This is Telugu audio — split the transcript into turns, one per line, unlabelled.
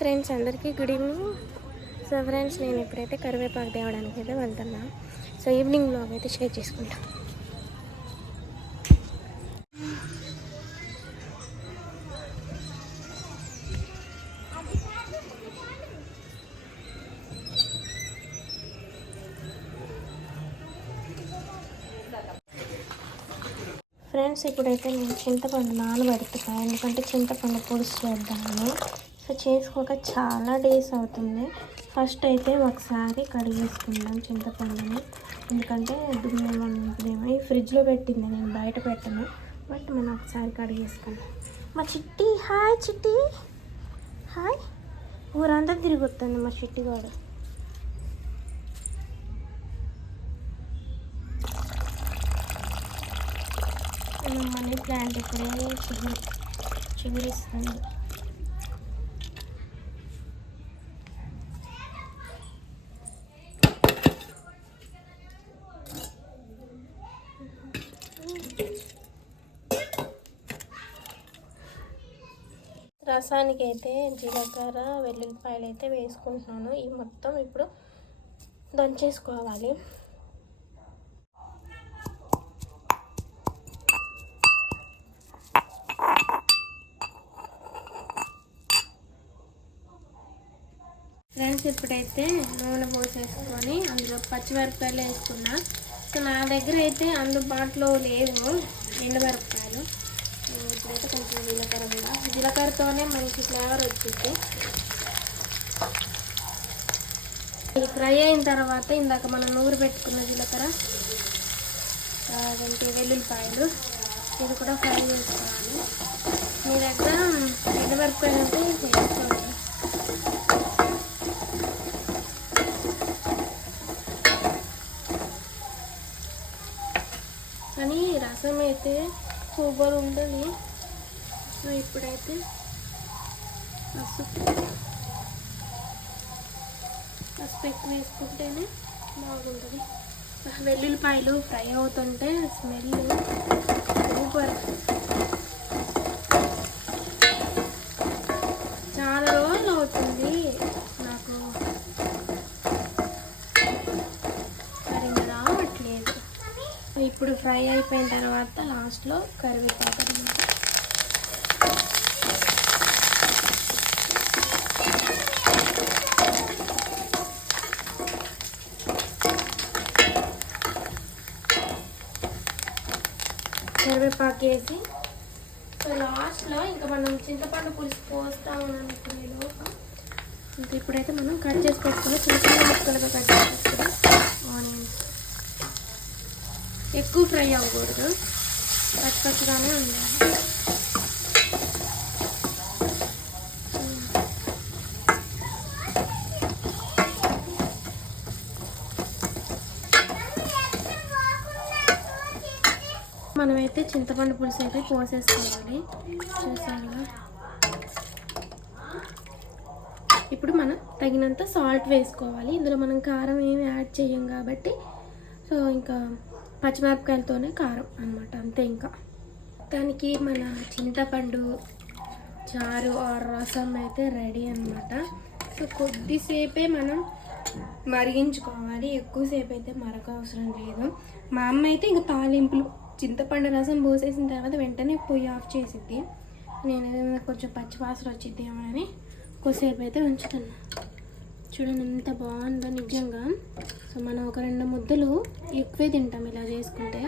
ఫ్రెండ్స్ అందరికీ గుడ్ ఈవినింగ్ సో ఫ్రెండ్స్ నేను ఇప్పుడైతే కరివేపాకు తేవడానికి అయితే వెళ్తున్నా. సో ఈవినింగ్ బ్లాగ్ అయితే షేర్ చేసుకుంటా. ఫ్రెండ్స్ ఇప్పుడైతే నేను చింతపండు నానబెడుతున్నా. ఎందుకంటే చింతపండు పులుసు చేద్దాము. చేసుకోక చాలా డేస్ అవుతుంది. ఫస్ట్ అయితే ఒకసారి కడిగేసుకుందాం చింతపండుని. ఎందుకంటే దుమ్మేమో ఈ ఫ్రిడ్జ్లో పెట్టింది నేను బయట పెట్టను. బట్ మనం ఒకసారి కడిగేసుకుందాం మా చిట్టి హాయ్ చిట్టి. హాయ్. ఊరంతా తిరిగి వస్తుంది మా చిట్టి కూడా మనీ ప్లాంట్ ఇప్పుడే చిగురి చిగురిస్తుంది. రసానికి అయితే జీలకర్ర వెల్లుల్లిపాయలు అయితే వేసుకుంటున్నాను. ఈ మొత్తం ఇప్పుడు దంచేసుకోవాలి. ఫ్రెండ్స్ ఇప్పుడైతే నూనె పోసేసుకొని అందులో పచ్చిమిరపకాయలు వేసుకున్నా. సో నా దగ్గర అయితే అందుబాటులో లేవు ఎండుమిరపకాయలు. అయితే కొంచెం జీలకర్ర కూడా జీలకర్రతోనే మంచి ఫ్లేవర్ వచ్చింది. ఇది ఫ్రై అయిన తర్వాత ఇందాక మనం నూరు పెట్టుకున్న జీలకర్ర అదేంటి వెల్లుల్లిపాయలు ఇది కూడా ఫ్రై చేసుకోవాలి. మీ దగ్గర ఎండుమిరపకాయలు ఉంటే కానీ రసం అయితే సూపర్ ఉంటుంది. సో ఇప్పుడైతే పసుపు పసుపు ఎక్కువ వేసుకుంటేనే బాగుంటుంది. వెల్లుల్లిపాయలు ఫ్రై అవుతుంటే స్మెల్ సూపర్. చాలా రోజులు అవుతుంది నాకు మరి రావట్లేదు. ఇప్పుడు ఫ్రై అయిపోయిన తర్వాత లాస్ట్లో కరివేపాకు అన్నమాట. కరివేపాకు వేసి సో లాస్ట్లో ఇంకా మనం చింతపండు పులుసు పోస్తాం అనుకునే లోపు ఇంకా ఇప్పుడైతే మనం కట్ చేసి చిన్న చిన్న ముక్కలుగా కట్ చేసి పెట్టుకుని ఆనియన్స్. ఎక్కువ ఫ్రై అవ్వకూడదు. పచ్చిపచ్చిగానే ఉండాలి. మనమైతే చింతపండు పులుసు అయితే పోసేసుకోవాలి చూసారుగా? ఇప్పుడు మనం తగినంత సాల్ట్ వేసుకోవాలి. ఇందులో మనం కారం ఏమి యాడ్ చేయం కాబట్టి సో ఇంకా పచ్చిమిరపకాయలతోనే కారం అనమాట అంతే ఇంకా. దానికి మన చింతపండు చారు ఆర్ రసం అయితే రెడీ అన్నమాట. సో కొద్దిసేపే మనం మరిగించుకోవాలి. ఎక్కువసేపు అయితే మరక అవసరం లేదు. మా అమ్మ అయితే ఇంకా తాలింపులు చింతపండు రసం పోసేసిన తర్వాత వెంటనే పొయ్యి ఆఫ్ చేసిద్ది. నేను ఏదైనా కొంచెం పచ్చి వాసన వచ్చిద్దేమో అని కొద్దిసేపు అయితే ఉంచుతున్నా. చూడండి ఎంత బాగుందో నిజంగా. సో మనం ఒక రెండు ముద్దలు ఎక్కువే తింటాం ఇలా చేసుకుంటే.